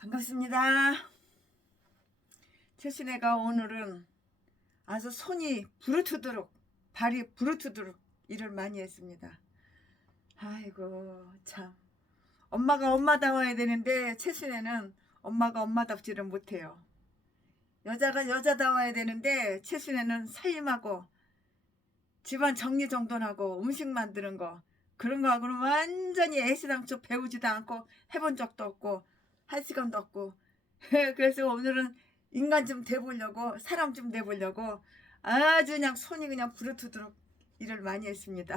반갑습니다. 최신혜가 오늘은 아주 손이 부르트도록 발이 부르트도록 일을 많이 했습니다. 아이고 참, 엄마가 엄마다워야 되는데 최신혜는 엄마가 엄마답지를 못해요. 여자가 여자다워야 되는데 최신혜는 살림하고 집안 정리정돈하고 음식 만드는 거 그런 거 하고는 완전히 애시당초 배우지도 않고 해본 적도 없고 할 시간도 없고 그래서 오늘은 인간 좀 돼보려고, 사람 좀 돼보려고 아주 그냥 손이 그냥 부르트도록 일을 많이 했습니다.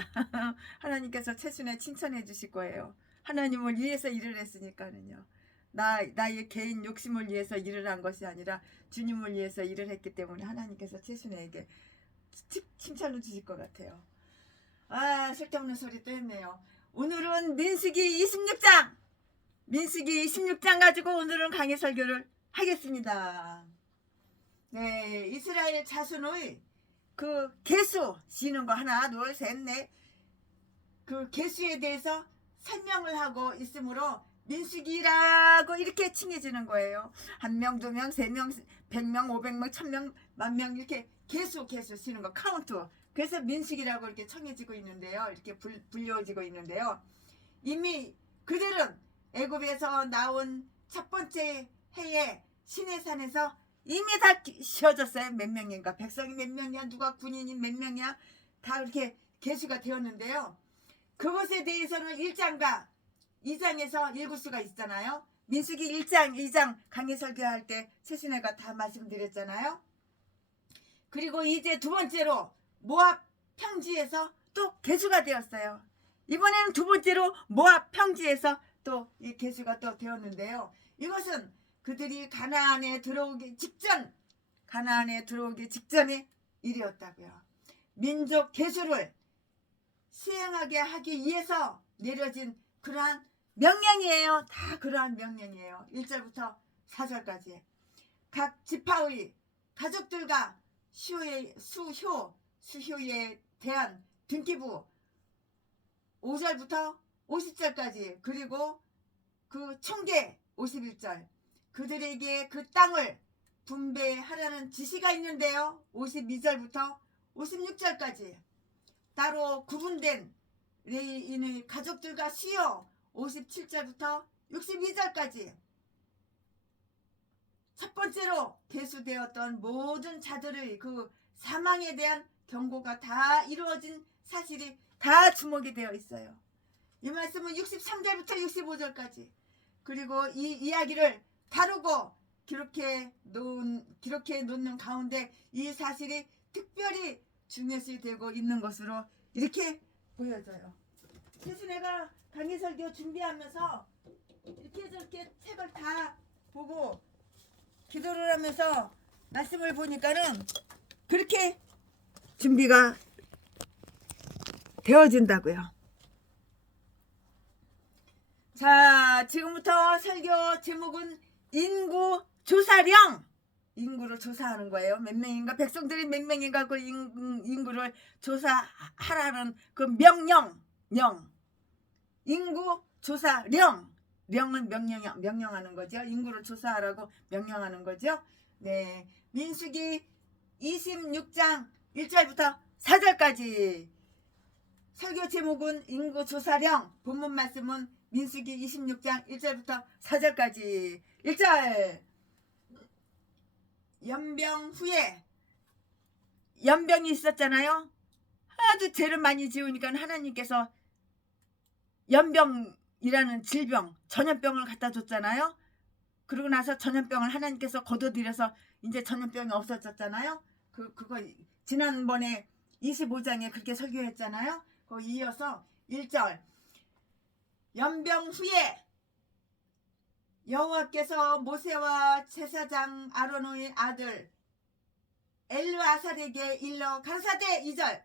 하나님께서 최순에 칭찬해 주실 거예요. 하나님을 위해서 일을 했으니까는요. 나의 개인 욕심을 위해서 일을 한 것이 아니라 주님을 위해서 일을 했기 때문에 하나님께서 최순에에게 칭찬을 주실 것 같아요. 쓸데없는 소리 또 했네요. 오늘은 민수기 26장 민수기 26장 가지고 오늘은 강의 설교를 하겠습니다. 네, 이스라엘 자손의 그 개수 지는 거 하나, 둘, 셋, 넷 그 개수에 대해서 설명을 하고 있으므로 민수기라고 이렇게 칭해지는 거예요. 한 명, 두 명, 세 명, 100명, 500명, 1000명, 10,000명 이렇게 개수 지는 거 카운트. 그래서 민수기라고 이렇게 청해지고 있는데요. 이렇게 불려지고 있는데요. 이미 그들은 애굽에서 나온 첫 번째 해에 시내산에서 이미 다 쉬어졌어요. 몇 명인가, 백성이 몇 명이야, 누가 군인이 몇 명이야, 다 이렇게 계수가 되었는데요. 그것에 대해서는 1장과 2장에서 읽을 수가 있잖아요. 민수기 1장, 2장 강의 설교할 때 최신혜가 다 말씀드렸잖아요. 그리고 이제 두 번째로 모압 평지에서 또 계수가 되었어요. 이번에는 두 번째로 모압 평지에서 또 이 계수가 또 되었는데요. 이것은 그들이 가나안에 들어오기 직전의 일이었다고요. 민족 계수를 수행하게 하기 위해서 내려진 그러한 명령이에요. 다 그러한 명령이에요. 1절부터 4절까지 각 지파의 가족들과 수효에 대한 등기부 5절부터 50절까지 그리고 그 총계 51절 그들에게 그 땅을 분배하라는 지시가 있는데요. 52절부터 56절까지 따로 구분된 레위인의 가족들과 수요 57절부터 62절까지 첫 번째로 계수되었던 모든 자들의 그 사망에 대한 경고가 다 이루어진 사실이 다 주목이 되어 있어요. 이 말씀은 63절부터 65절까지 그리고 이 이야기를 다루고 기록해 놓는 가운데 이 사실이 특별히 중요시 되고 있는 것으로 이렇게 보여져요. 최순혜가 강의 설교 준비하면서 이렇게 저렇게 책을 다 보고 기도를 하면서 말씀을 보니까는 그렇게 준비가 되어진다고요. 자, 지금부터 설교 제목은 인구 조사령. 인구를 조사하는 거예요. 몇 명인가, 백성들이 몇 명인가 그 인구를 조사하라는 그 명령. 인구 조사령. 령은 명령하는 거죠. 인구를 조사하라고 명령하는 거죠. 네, 민수기 26장 1절부터 4절까지 설교 제목은 인구 조사령. 본문 말씀은 민수기 26장 1절부터 4절까지 1절 연병 후에 연병이 있었잖아요. 아주 죄를 많이 지으니까 하나님께서 연병이라는 질병, 전염병을 갖다 줬잖아요. 그러고 나서 전염병을 하나님께서 거둬들여서 이제 전염병이 없어졌잖아요. 그거 지난번에 25장에 그렇게 설교했잖아요. 거기 이어서 1절 연병 후에 여호와께서 모세와 제사장 아론의 아들 엘르아살에게 일러 가라사대 2절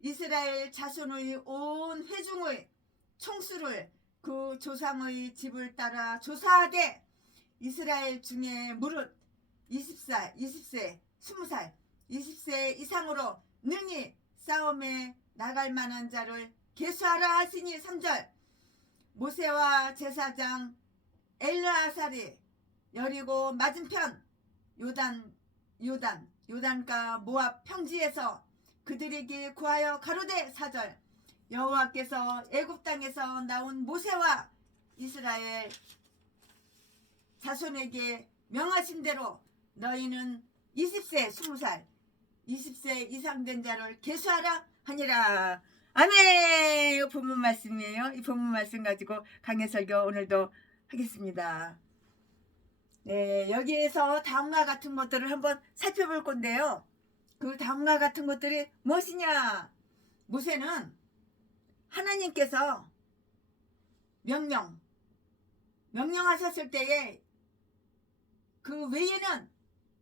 이스라엘 자손의 온 회중의 총수를 그 조상의 집을 따라 조사하되 이스라엘 중에 무릇 20세, 20살, 20세 이상으로 능히 싸움에 나갈 만한 자를 계수하라 하시니 3절 모세와 제사장 엘르아살이 여리고 맞은편 요단가 모압 평지에서 그들에게 구하여 가로되 4절 여호와께서 애굽 땅에서 나온 모세와 이스라엘 자손에게 명하신 대로 너희는 20세 20살 20세 이상 된 자를 계수하라 하니라. 아멘. 이 본문 말씀이에요. 이 본문 말씀 가지고 강해 설교 오늘도 하겠습니다. 네, 여기에서 다음과 같은 것들을 한번 살펴볼 건데요. 그 다음과 같은 것들이 무엇이냐? 모세는 하나님께서 명령하셨을 때에 그 외에는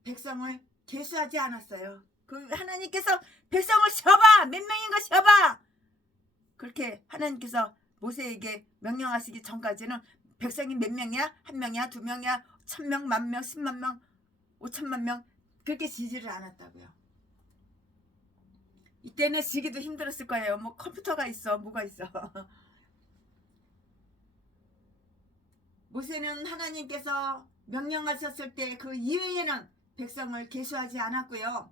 백성을 계수하지 않았어요. 그 하나님께서 백성을 쉬어봐, 몇 명인가 쉬어봐, 그렇게 하나님께서 모세에게 명령하시기 전까지는 백성이 몇 명이야? 한 명이야? 두 명이야? 1000명, 10,000명, 10만 명, 5천만 명 그렇게 지지를 않았다고요. 이때는 지기도 힘들었을 거예요. 뭐 컴퓨터가 있어, 뭐가 있어. 모세는 하나님께서 명령하셨을 때 그 이외에는 백성을 계수하지 않았고요.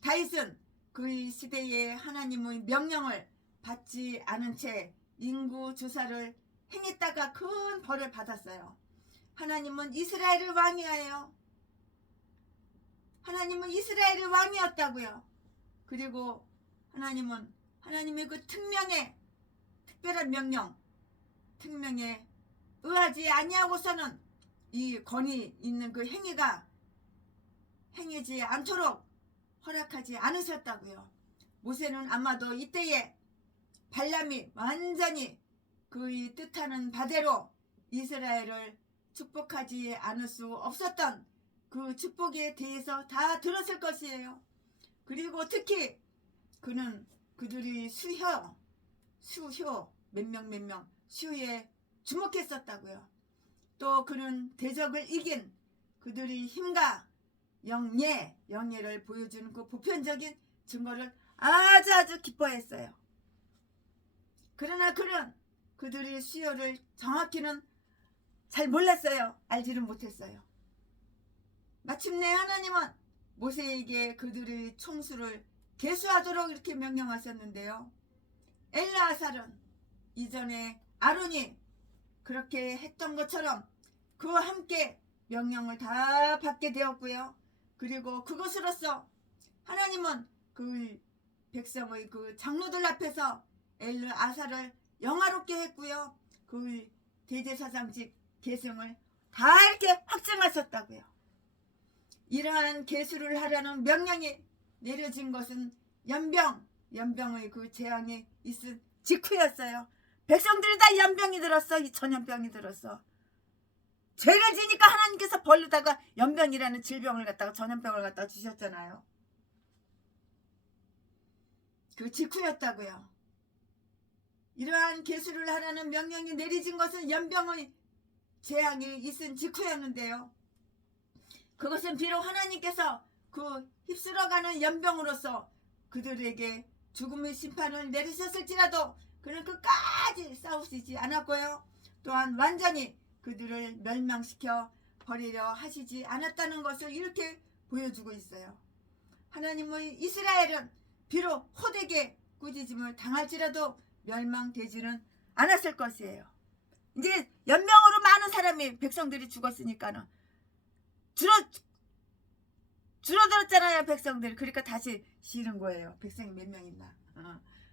다윗은 그 시대에 하나님의 명령을 받지 않은 채 인구 조사를 행했다가 큰 벌을 받았어요. 하나님은 이스라엘을 왕이하여 하나님은 이스라엘의 왕이었다고요. 그리고 하나님은 하나님의 그 특별한 특명에 의하지 아니하고서는 이 권위 있는 그 행위가 행하지 않도록 허락하지 않으셨다고요. 모세는 아마도 이때에 발람이 완전히 그의 뜻하는 바대로 이스라엘을 축복하지 않을 수 없었던 그 축복에 대해서 다 들었을 것이에요. 그리고 특히 그는 그들이 수효 몇 명 수효에 주목했었다고요. 또 그는 대적을 이긴 그들의 힘과 영예를 보여주는 그 보편적인 증거를 아주 기뻐했어요. 그러나 그는 그들의 수요를 정확히는 잘 몰랐어요. 알지를 못했어요. 마침내 하나님은 모세에게 그들의 총수를 계수하도록 이렇게 명령하셨는데요. 엘르아살은 이전에 아론이 그렇게 했던 것처럼 그와 함께 명령을 다 받게 되었고요. 그리고 그것으로서 하나님은 그 백성의 그 장로들 앞에서 엘르아살을 영화롭게 했고요. 그 대제사장직 계승을 다 이렇게 확정하셨다고요. 이러한 계수를 하라는 명령이 내려진 것은 연병의 그 재앙이 있은 직후였어요. 백성들이 다 연병이 들었어. 이 전염병이 들었어. 죄를 지니까 하나님께서 벌르다가 연병이라는 질병을 갖다가 전염병을 갖다가 주셨잖아요. 그 직후였다고요. 이러한 계수를 하라는 명령이 내려진 것은 연병의 재앙이 있은 직후였는데요. 그것은 비록 하나님께서 그 휩쓸어가는 연병으로서 그들에게 죽음의 심판을 내리셨을지라도 그는 끝까지 싸우시지 않았고요. 또한 완전히 그들을 멸망시켜 버리려 하시지 않았다는 것을 이렇게 보여주고 있어요. 하나님의 이스라엘은 비록 호되게 꾸짖음을 당할지라도 멸망되지는 않았을 것이에요. 이제 연명으로 많은 사람이 백성들이 죽었으니까는 줄어들었잖아요. 백성들이. 그러니까 다시 쉬는 거예요. 백성이 몇 명 있나.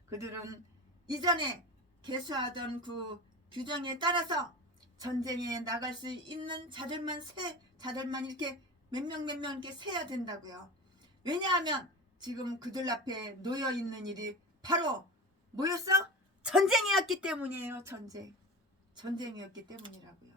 그들은 이전에 계수하던 그 규정에 따라서 전쟁에 나갈 수 있는 자들만 이렇게 몇 명 이렇게 세야 된다고요. 왜냐하면 지금 그들 앞에 놓여 있는 일이 바로 뭐였어? 전쟁이었기 때문이에요. 전쟁이었기 때문이라고요.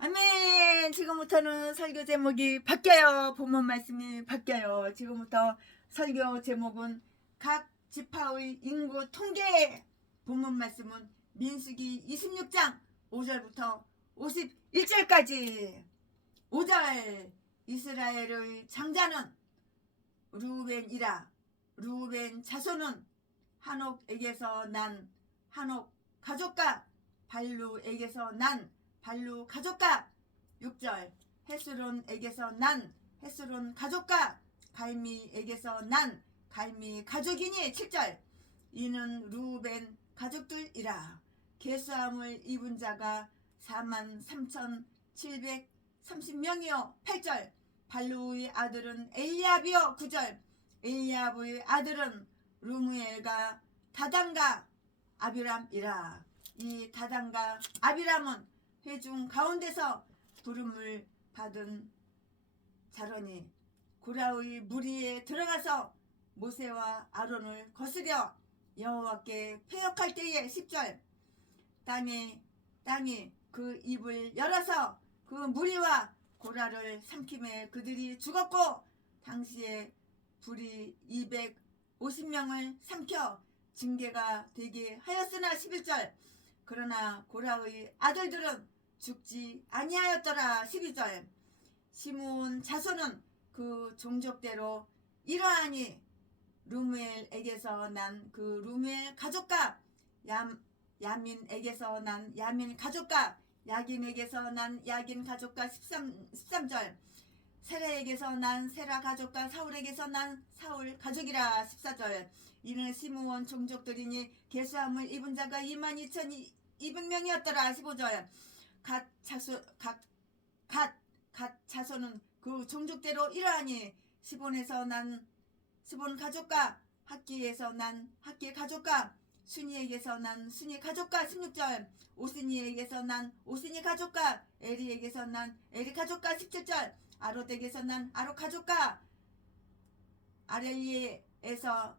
아멘. 지금부터는 설교 제목이 바뀌어요. 본문 말씀이 바뀌어요. 지금부터 설교 제목은 각 지파의 인구 통계. 본문 말씀은 민수기 26장 5절부터 51절까지. 5절 이스라엘의 장자는 르우벤이라. 르우벤 자손은 한옥에게서 난 한옥 가족과 발루에게서 난 발루 가족과 6절 헤스론에게서 난 헤스론 가족과 갈미에게서 난 갈미 가족이니. 7절 이는 루벤 가족들이라. 계수함을 입은 자가 43,730명이요. 8절 발루의 아들은 엘리압이요. 9절 엘리압의 아들은 루무엘과 다단과 아비람이라. 이 다단과 아비람은 회중 가운데서 부름을 받은 자로니 고라의 무리에 들어가서 모세와 아론을 거스려 여호와께 패역할 때에. 10절 땅이 그 입을 열어서 그 무리와 고라를 삼킴에 그들이 죽었고 당시에 불이 250명을 삼켜 징계가 되게 하였으나. 11절 그러나 고라의 아들들은 죽지 아니하였더라. 12절 시므온 자손은 그 종족대로 이러하니 루무엘에게서 난 그 루무엘 가족과 야민에게서 난 야민 가족과 야긴에게서 난 야긴 가족과. 13절 세라에게서 난 세라 가족과 사울에게서 난 사울 가족이라. 14절 이는 시므온 종족들이니 계수함을 입은 자가 22,200명이었더라. 15절 갓 자손은 그 종족대로 이러하니 시본에서 난 시본 가족과 학기에서 난 학기 가족과 순이에게서 난 순이 가족과. 16절 오스니에게서 난 오스니 가족과 에리에게서 난 에리 가족과. 17절 아롯에게서 난 아롯 가족과 아렐리에게서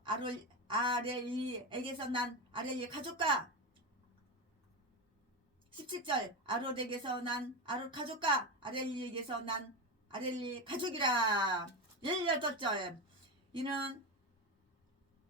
난 아렐리 가족과. 17절 아롯에게서 난 아롯 가족과 아렐리에게서 난 아렐리 가족이라. 18절 이는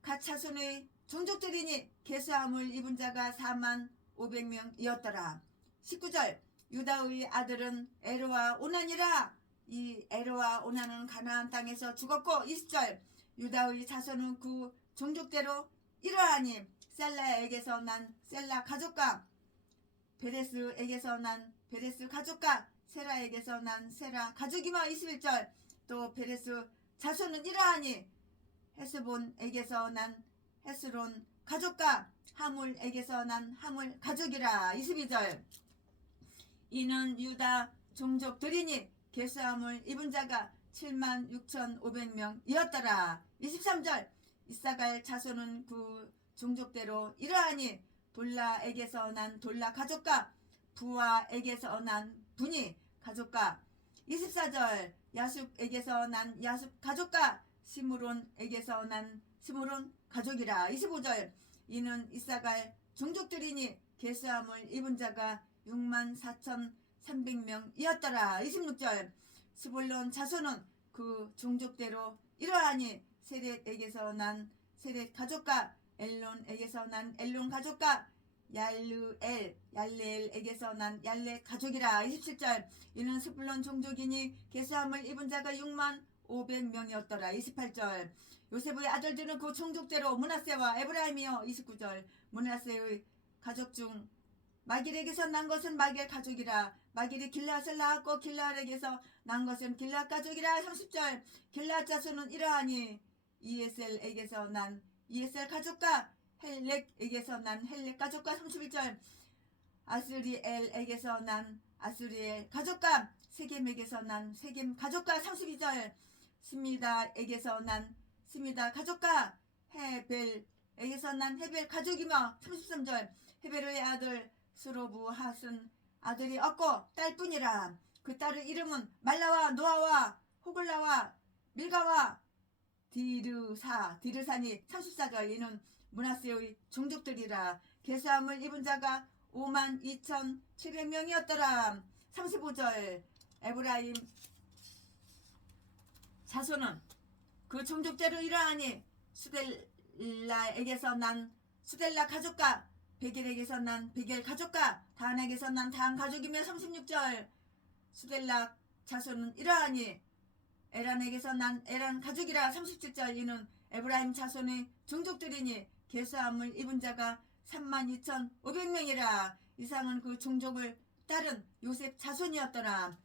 갓 자손의 종족들이니 계수함을 입은 자가 45,000명이었더라. 19절 유다의 아들은 에르와 오난이라. 이 에르와 오난은 가나안 땅에서 죽었고. 20절 유다의 자손은 그 종족대로 이러하니 셀라에게서 난 셀라 가족과 베레스에게서 난 베레스 가족과 세라에게서 난 세라 가족이며. 21절 또 베레스 자손은 이러하니 헤스본에게서 난 헤스론 가족과 하물에게서 난 하물 가족이라. 22절 이는 유다 종족들이니 계수함을 입은 자가 76,500명이었더라. 23절 이사갈 자손은 그 종족대로 이러하니 돌라에게서 난 돌라 가족과 부와에게서 난 분이 가족과. 24절 야숲에게서 난 야숲 가족과 시므론에게서 난 시므론 가족이라. 25절 이는 이사갈 종족들이니 계수함을 입은 자가 64,300명이었더라. 26절 스불론 자손은 그 종족대로 이러하니 세렛에게서 난 세렛 가족과 엘론에게서 난 엘론 가족과 얄레엘에게서 난 얄레 가족이라. 27절 이는 스불론 종족이니 계수함을 입은 자가 60,500명이었더라. 28절 요셉의 아들들은 그 종족대로 므낫세와 에브라임이요. 29절 므낫세의 가족 중 마길에게서 난 것은 마길 가족이라. 마길이 길앗을 낳았고 길앗에게서 난 것은 길앗 가족이라. 30절 길앗 자손은 이러하니 이에셀에게서 난 이에셀 가족과 헬렉에게서 난 헬렉 가족과. 31절 아스리엘에게서 난 아스리엘 가족과 세겜에게서 난 세겜 가족과. 32절 스미다에게서 난 스미다 가족과 헤벨에게서 난 헤벨 가족이며. 33절 헤벨의 아들 스로브핫은 아들이 없고 딸뿐이라. 그 딸의 이름은 말라와 노아와 호글라와 밀가와 디르사니. 34절 이는 므낫세의 종족들이라. 계수함을 입은 자가 52,700명이었더라. 35절 에브라임 자손은 그 종족대로 이러하니 수델라에게서 난 수델라 가족과 베겔에게서 난 베겔 가족과 단에게서 난 단 가족이며. 36절 수델라 자손은 이러하니 에란에게서 난 에란 가족이라. 37절 이는 에브라임 자손의 종족들이니 계수함을 입은 자가 32,500명이라. 이상은 그 종족을 딸은 요셉 자손이었더라.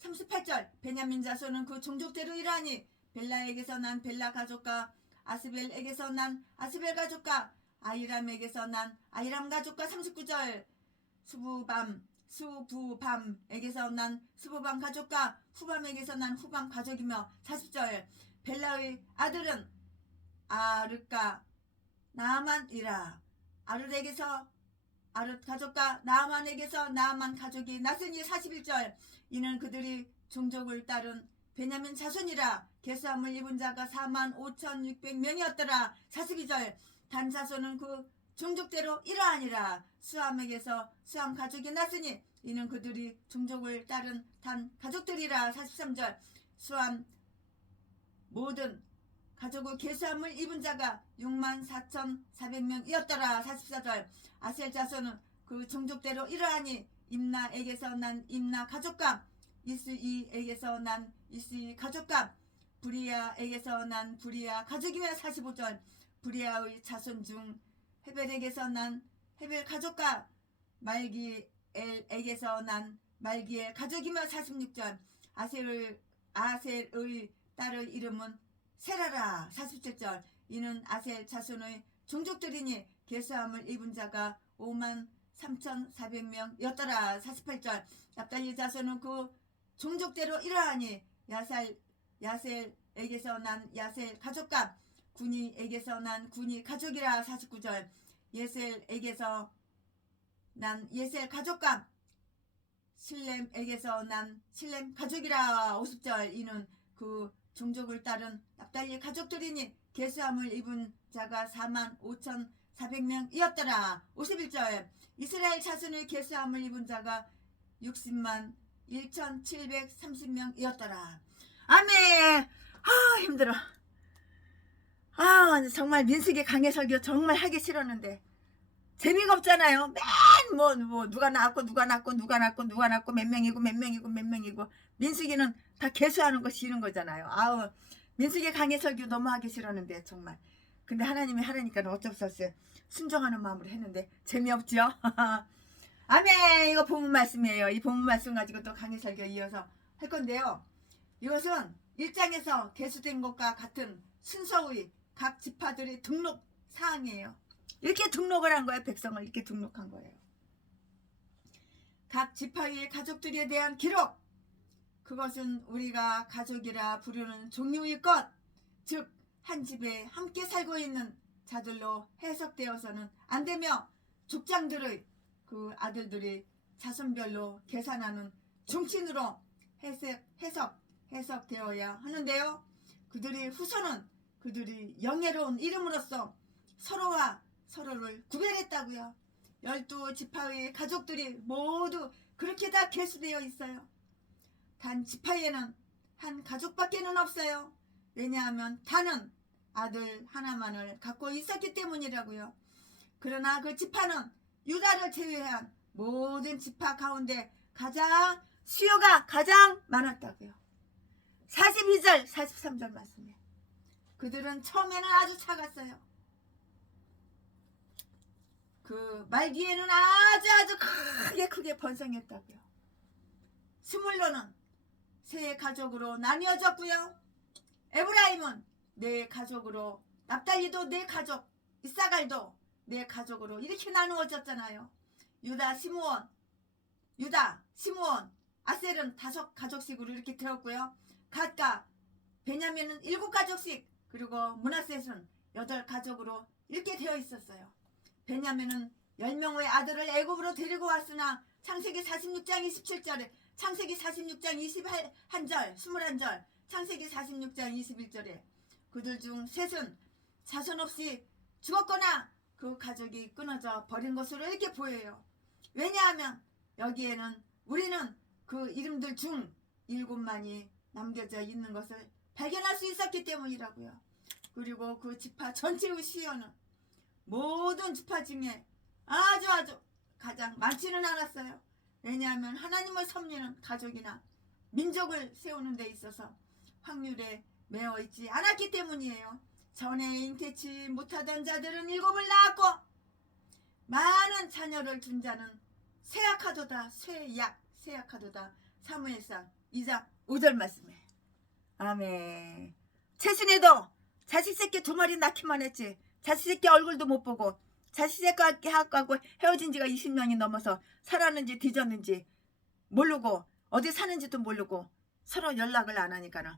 38절 베냐민 자손은 그 종족대로 이러하니 벨라에게서 난 벨라 가족과 아스벨에게서 난 아스벨 가족과 아이람에게서 난 아이람 가족과 39절 수부밤에게서 난 수부밤 가족과 후밤에게서 난 후밤 가족이며 40절 벨라의 아들은 아르과 나아만이라. 아르에게서 아르 가족과 나아만에게서 나아만 가족이 났으니 41절 이는 그들이 종족을 따른 베냐민 자손이라. 계수함을 입은 자가 45,600명이었더라. 42절 단 자손은 그 종족대로 이러하니라. 수함에게서 수함 가족이 났으니 이는 그들이 종족을 따른 단 가족들이라. 43절 수함 모든 가족의 계수함을 입은 자가 64,400명이었더라. 44절 아셀 자손은 그 종족대로 이러하니 임나에게서 난 임나 가족과 이스이에게서 난 이스이 가족과 부리아에게서 난 부리아 가족이며 45절 부리아의 자손 중 헤벨에게서 난 헤벨 가족과 말기엘에게서 난 말기엘 가족이며 46절 아셀의 딸의 이름은 세라라. 47절 이는 아셀 자손의 종족들이니 계수함을 입은 자가 53,400명이었더라. 48절 납달리 자손은 그 종족대로 이러하니 야셀에게서 난 야셀 가족과 군이에게서 난 군이 가족이라. 49절 예셀에게서 난 예셀 가족과 실렘에게서 난 실렘 가족이라. 50절 이는 그 종족을 따른 납달리 가족들이니 계수함을 입은 자가 45,400명이었더라. 51절 이스라엘 자손의 계수함을 입은 자가 60만 1,730명이었더라. 아멘. 힘들어. 정말 민수기 강해 설교 정말 하기 싫었는데 재미가 없잖아요. 맨 뭐 누가 낳았고 몇 명이고 민수기는 다 계수하는 거 싫은 거잖아요. 민수기 강해 설교 너무 하기 싫었는데 정말. 근데 하나님이 하라니까 어쩔 수 없어요. 순종하는 마음으로 했는데 재미없죠? 아멘. 이거 본문 말씀이에요. 이 본문 말씀 가지고 또 강해 설교 이어서 할 건데요. 이것은 1장에서 계수된 것과 같은 순서의 각 지파들의 등록 사항이에요. 이렇게 등록을 한 거예요. 백성을 이렇게 등록한 거예요. 각 지파의 가족들에 대한 기록. 그것은 우리가 가족이라 부르는 종류의 것, 즉 한 집에 함께 살고 있는 자들로 해석되어서는 안 되며 족장들의 그 아들들이 자손별로 계산하는 종친으로 해석되어야 하는데요. 그들의 후손은 그들이 영예로운 이름으로써 서로와 서로를 구별했다고요. 12지파의 가족들이 모두 그렇게 다 계수되어 있어요. 단 지파에는 한 가족밖에는 없어요. 왜냐하면 단은 아들 하나만을 갖고 있었기 때문이라고요. 그러나 그 지파는 유다를 제외한 모든 지파 가운데 수요가 가장 많았다고요. 42절 43절 말씀이에요. 그들은 처음에는 아주 작았어요. 그 말기에는 아주 크게 번성했다고요. 스물로는 세 가족으로 나뉘어졌고요. 에브라임은 네 가족으로, 납달리도 네 가족, 이사갈도 네 가족으로 이렇게 나누어졌잖아요. 유다, 시므온, 아셀은 5가족씩으로 이렇게 되었고요. 갓과 베냐민은 7가족씩, 그리고 므낫셋은 8가족으로 이렇게 되어 있었어요. 베냐민은 10명의 아들을 애굽으로 데리고 왔으나 창세기 46장 27절에, 창세기 46장 21절, 창세기 46장 21절에 그들 중 셋은 자손 없이 죽었거나 그 가족이 끊어져 버린 것으로 이렇게 보여요. 왜냐하면 여기에는 우리는 그 이름들 중 7만이 남겨져 있는 것을 발견할 수 있었기 때문이라고요. 그리고 그 지파 전체의 수요는 모든 지파 중에 아주 가장 많지는 않았어요. 왜냐하면 하나님을 섬기는 가족이나 민족을 세우는 데 있어서 확률에 매어 있지 않았기 때문이에요. 전에 잉태치 못하던 자들은 7을 낳았고 많은 자녀를 둔 자는 쇠약하도다. 쇠약하도다. 사무엘상 2장 5절 말씀에. 아멘. 최순애도 자식 새끼 2마리 낳기만 했지. 자식 새끼 얼굴도 못 보고 자식 새끼하고 헤어진 지가 20년이 넘어서 살았는지 뒤졌는지 모르고 어디 사는지도 모르고 서로 연락을 안 하니까는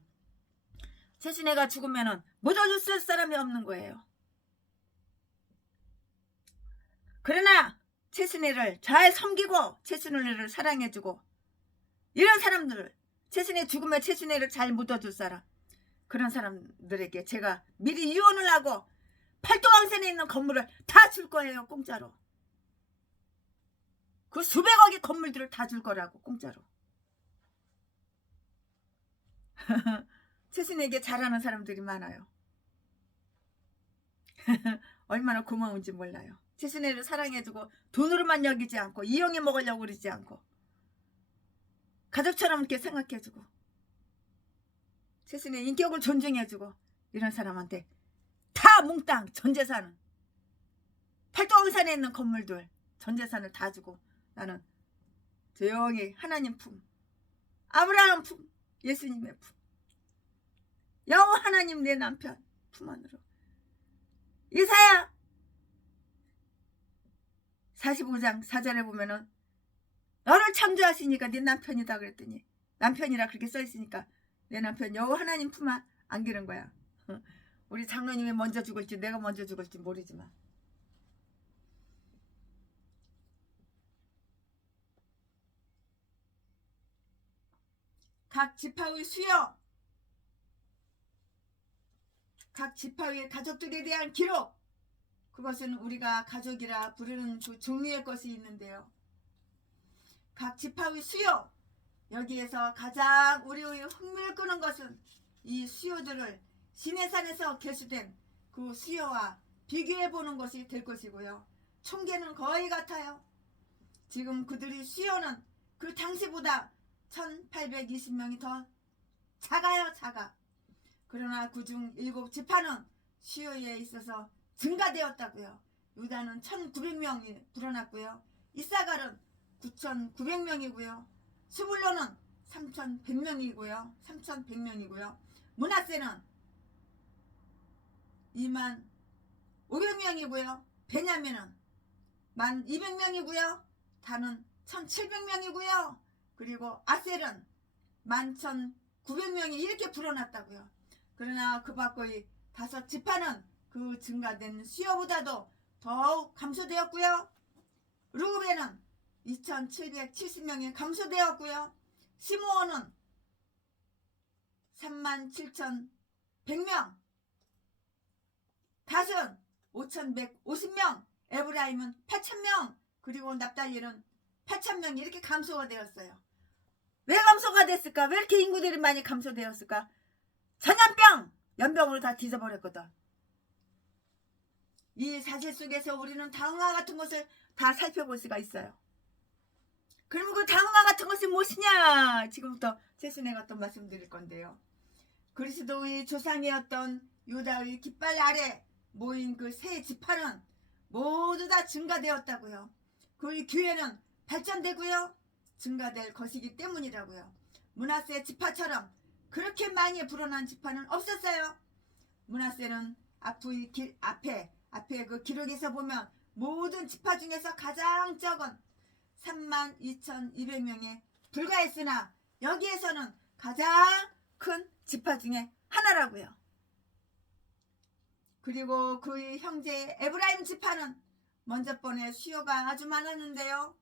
최순애가 죽으면은 묻어줄 사람이 없는 거예요. 그러나 최순애를 잘 섬기고 최순애를 사랑해주고 이런 사람들을 최순애 죽으면 최순애를 잘 묻어줄 사람 그런 사람들에게 제가 미리 이혼을 하고 팔도강산에 있는 건물을 다 줄 거예요. 공짜로. 그 수백억의 건물들을 다 줄 거라고 공짜로. 최순애에게 잘하는 사람들이 많아요. 얼마나 고마운지 몰라요. 최순애를 사랑해주고 돈으로만 여기지 않고 이용해 먹으려고 그러지 않고 가족처럼 이렇게 생각해주고 최순애 인격을 존중해주고 이런 사람한테 다 몽땅 전재산은 팔도강산에 있는 건물들 전재산을 다 주고 나는 조용히 하나님 품 아브라함 품 예수님의 품 여호와 하나님 내 남편 품 안으로 이사야 45장 4절에 보면은 너를 창조하시니까 네 남편이다 그랬더니 남편이라 그렇게 써있으니까 내 남편 여호와 하나님 품 안기는 거야. 우리 장로님이 먼저 죽을지 내가 먼저 죽을지 모르지만 각 지파의 수요 각 지파의 가족들에 대한 기록 그것은 우리가 가족이라 부르는 그 종류의 것이 있는데요. 각 지파의 수요 여기에서 가장 우리의 흥미를 끄는 것은 이 수요들을 시내산에서 개수된 그 수요와 비교해 보는 것이 될 것이고요. 총계는 거의 같아요. 지금 그들의 수요는 그 당시보다 1820명이 더 작아요. 작아. 그러나 그중 7지파는 수요에 있어서 증가되었다고요. 유다는 1900명이 불어났고요. 이사갈은 9900명이고요. 스불론은 3100명이고요. 3100명이고요. 므낫세는 2500명이고요. 베냐민은 1200명이고요. 단은 1700명이고요. 그리고 아셀은 11,900명이 이렇게 불어났다고요. 그러나 그 밖의 5지파는 그 증가된 수요보다도 더욱 감소되었고요. 르우벤은 2,770명이 감소되었고요. 시므온은 37,100명, 갓은 5,150명, 에브라임은 8,000명, 그리고 납달리는 8,000명이 이렇게 감소가 되었어요. 왜 감소가 됐을까? 왜 이렇게 인구들이 많이 감소되었을까? 전염병, 연병으로 다 뒤져버렸거든. 이 사실 속에서 우리는 다음과 같은 것을 다 살펴볼 수가 있어요. 그러면 그 다음과 같은 것이 무엇이냐? 지금부터 최순애가 또 말씀드릴 건데요. 그리스도의 조상이었던 유다의 깃발 아래 모인 그 세 지파는 모두 다 증가되었다고요. 그 교회는 발전되고요. 증가될 것이기 때문이라고요. 므낫세 지파처럼 그렇게 많이 불어난 지파는 없었어요. 므낫세는 앞에 그 기록에서 보면 모든 지파 중에서 가장 적은 32,200명에 불과했으나 여기에서는 가장 큰 지파 중에 하나라고요. 그리고 그의 형제 에브라임 지파는 먼저 번에 수요가 아주 많았는데요.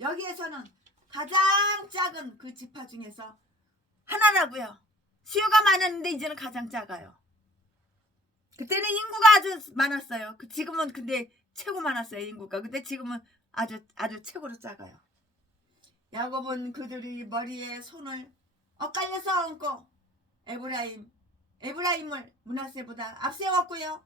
여기에서는 가장 작은 그 지파 중에서 하나라고요. 수요가 많았는데 이제는 가장 작아요. 그때는 인구가 아주 많았어요. 지금은 근데 최고 많았어요. 인구가. 근데 지금은 아주 최고로 작아요. 야곱은 그들의 머리에 손을 엇갈려서 얹고 에브라임을 므낫세보다 앞세웠고요.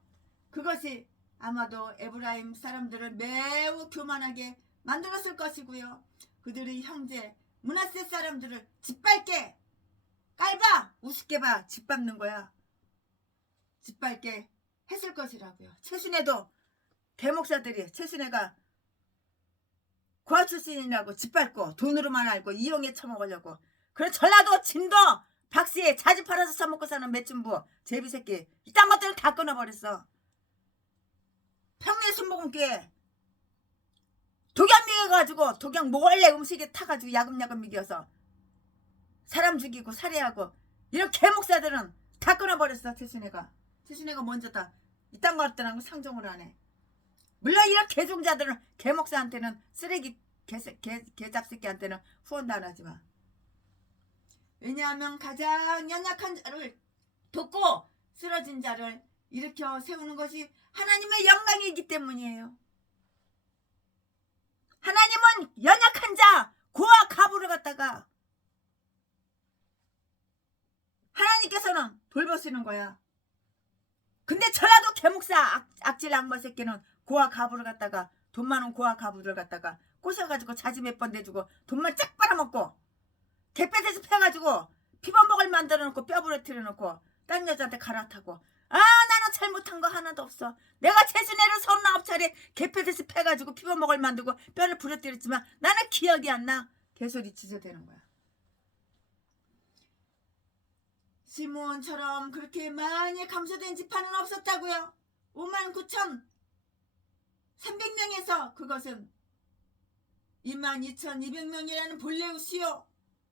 그것이 아마도 에브라임 사람들을 매우 교만하게 만들었을 것이고요. 그들의 형제 므낫세 사람들을 짓밟게 깔봐 우습게 봐 짓밟는 거야. 짓밟게 했을 것이라고요. 최순애도 대목사들이 최순애가 고아 출신이라고 짓밟고 돈으로만 알고 이용해 처먹으려고. 그래 전라도 진도 박씨에 자지 팔아서 처먹고 사는 매춘부 제비새끼 이딴 것들은 다 끊어버렸어. 평내 순복음교회 독약 먹여가지고 독약 몰래 음식에 타가지고 야금야금 먹여서 사람 죽이고 살해하고 이런 개목사들은 다 끊어버렸어. 최순애가 먼저 다 이딴 것들하고 상종을 안 해. 물론 이런 개종자들은 개목사한테는 쓰레기 개잡새끼한테는 후원도 안 하지만, 왜냐하면 가장 연약한 자를 돕고 쓰러진 자를 일으켜 세우는 것이 하나님의 영광이기 때문이에요. 하나님은 연약한 자 고아 가부를 갖다가 하나님께서는 돌보시는 거야. 근데 전라도 개목사 악질 악마 새끼는 고아 가부를 갖다가 돈 많은 고아 가부를 갖다가 꼬셔가지고 자지 몇 번 내주고 돈만 쫙 빨아먹고 개패에서 패가지고 피범벅을 만들어 놓고 뼈 부러뜨려 놓고 딴 여자한테 갈아타고. 나는 잘못한 거 하나도 없어. 내가 최순애를 39차례 개패에서 패가지고 피범벅을 만들고 뼈를 부러뜨렸지만 나는 기억이 안 나. 개소리 치저대는 거야. 시므온처럼 그렇게 많이 감소된 지파는 없었다고요. 59,300명에서 그것은 22,200명이라는 본래의 수요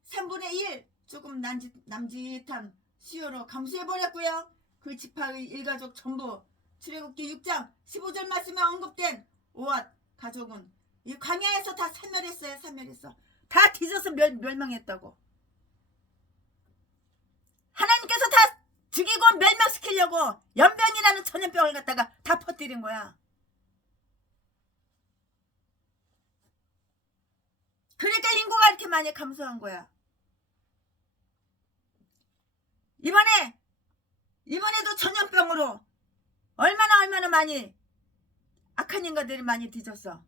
3분의 1 조금 남짓한 수요로 감소해버렸고요. 그 지파의 일가족 전부 출애굽기 6장 15절 말씀에 언급된 오앗 가족은 이 광야에서 다 사멸했어요. 다 뒤져서 멸망했다고. 하나님께서 다 죽이고 멸망시키려고 연병이라는 전염병을 갖다가 다 퍼뜨린 거야. 그러니까 인구가 이렇게 많이 감소한 거야. 이번에도 전염병으로 얼마나 많이 악한 인간들이 많이 뒤졌어.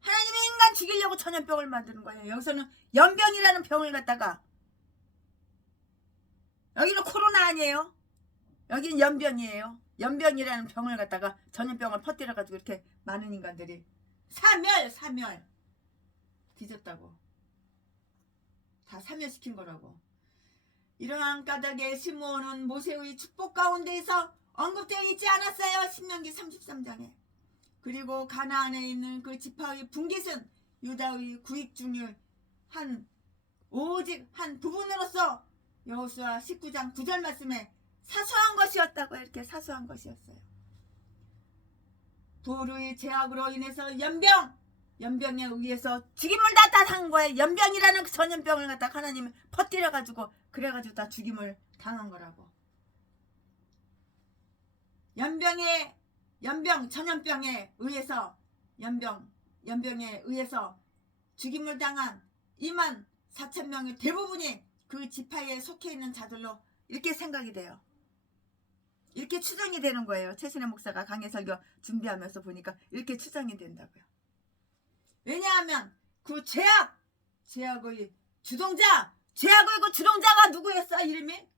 하나님이 인간 죽이려고 전염병을 만드는 거예요. 여기서는 연병이라는 병을 갖다가, 여기는 코로나 아니에요. 여기는 연병이에요. 연병이라는 병을 갖다가 전염병을 퍼뜨려가지고 이렇게 많은 인간들이 사멸 뒤졌다고. 다 사멸시킨 거라고. 이러한 까닭에 시므온은 모세의 축복 가운데에서 언급되어 있지 않았어요. 신명기 33장에. 그리고 가나안에 있는 그 지파의 분깃은 유다의 구익 중의 오직 한 부분으로서 여호수아 19장 9절 말씀에 사소한 것이었다고. 이렇게 사소한 것이었어요. 불의 제약으로 인해서 연병에 의해서 죽임을 다 당한 거예요. 연병이라는 그 전염병을 갖다 하나님이 퍼뜨려가지고 그래가지고 다 죽임을 당한 거라고. 전염병에 의해서 연병에 의해서 죽임을 당한 24,000명의 대부분이 그 지파에 속해 있는 자들로 이렇게 생각이 돼요. 이렇게 추정이 되는 거예요. 최순애 목사가 강해 설교 준비하면서 보니까 이렇게 추정이 된다고요. 왜냐하면 그 제약의 주동자, 제약의 그 주동자가 누구였어? 이름이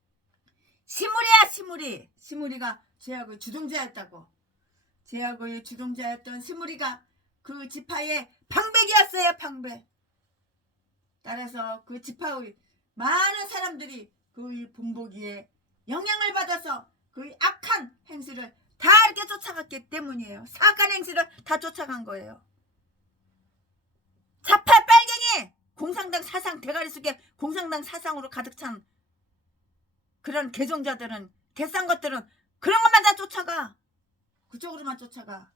시므리야. 시므리가 제약의 주동자였다고. 제약의 주동자였던 시므리가 그 지파의 방백이었어요. 방백. 따라서 그 지파의 많은 사람들이 그 본보기에 영향을 받아서 그 악한 행실을 다 이렇게 쫓아갔기 때문이에요. 사악한 행실을 다 쫓아간 거예요. 자파 빨갱이 공산당 사상 대가리 속에 공산당 사상으로 가득 찬 그런 개종자들은 개싼 것들은 그런 것만 다 쫓아가. 그쪽으로만 쫓아가.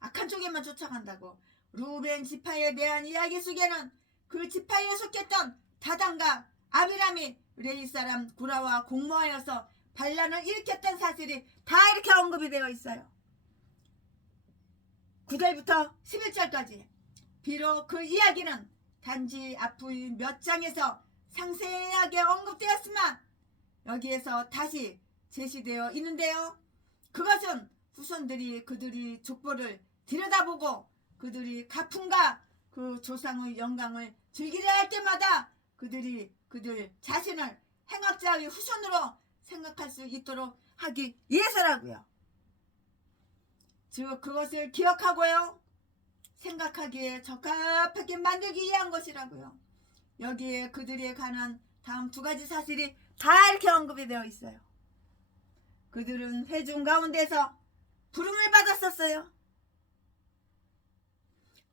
악한 쪽에만 쫓아간다고. 루벤 지파에 대한 이야기 속에는 그 지파에 속했던 다단과 아비람이 레위 사람 구라와 공모하여서 반란을 일으켰던 사실이 다 이렇게 언급이 되어 있어요. 9절부터 11절까지. 비록 그 이야기는 단지 앞의 몇 장에서 상세하게 언급되었지만 여기에서 다시 제시되어 있는데요. 그것은 후손들이 그들이 족보를 들여다보고 그들이 가풍과 그 조상의 영광을 즐기려 할 때마다 그들 자신을 행악자의 후손으로 생각할 수 있도록 하기 위해서라고요. 즉 그것을 기억하고요. 생각하기에 적합하게 만들기 위한 것이라고요. 여기에 그들에 관한 다음 두 가지 사실이 다 이렇게 언급이 되어 있어요. 그들은 회중 가운데서 부름을 받았었어요.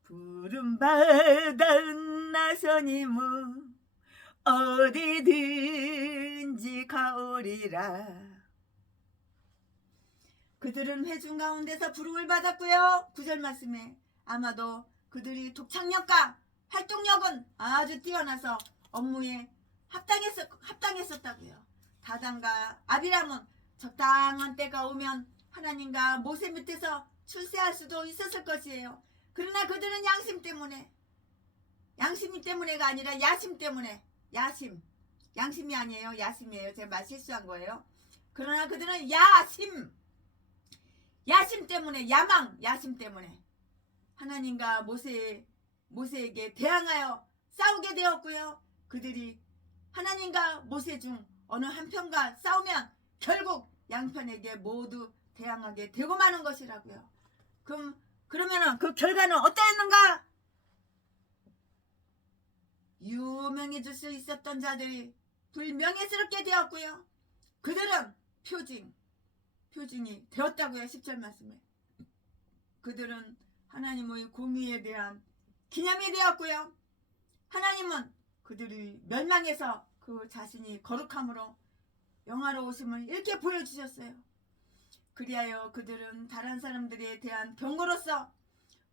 부름 받은 나선임은 어디든지 가오리라. 그들은 회중 가운데서 부름을 받았고요. 9절 말씀에 아마도 그들이 독창력과 활동력은 아주 뛰어나서 업무에 합당했었다고요. 다단과 아비람은 적당한 때가 오면 하나님과 모세 밑에서 출세할 수도 있었을 것이에요. 그러나 그들은 양심이 때문에가 아니라 야심 때문에, 양심이 아니에요. 야심이에요. 제가 말 실수한 거예요. 그러나 그들은 야심 때문에, 야심 때문에 하나님과 모세에게 대항하여 싸우게 되었고요. 그들이 하나님과 모세 중 어느 한편과 싸우면 결국 양편에게 모두 대항하게 되고 마는 것이라고요. 그러면은 그 결과는 어떠했는가? 유명해질 수 있었던 자들이 불명예스럽게 되었고요. 그들은 표징이 되었다고요. 10절 말씀에 그들은 하나님의 공의에 대한 기념이 되었고요. 하나님은 그들이 멸망해서 그 자신이 거룩함으로 영화로우심을 이렇게 보여주셨어요. 그리하여 그들은 다른 사람들에 대한 경고로서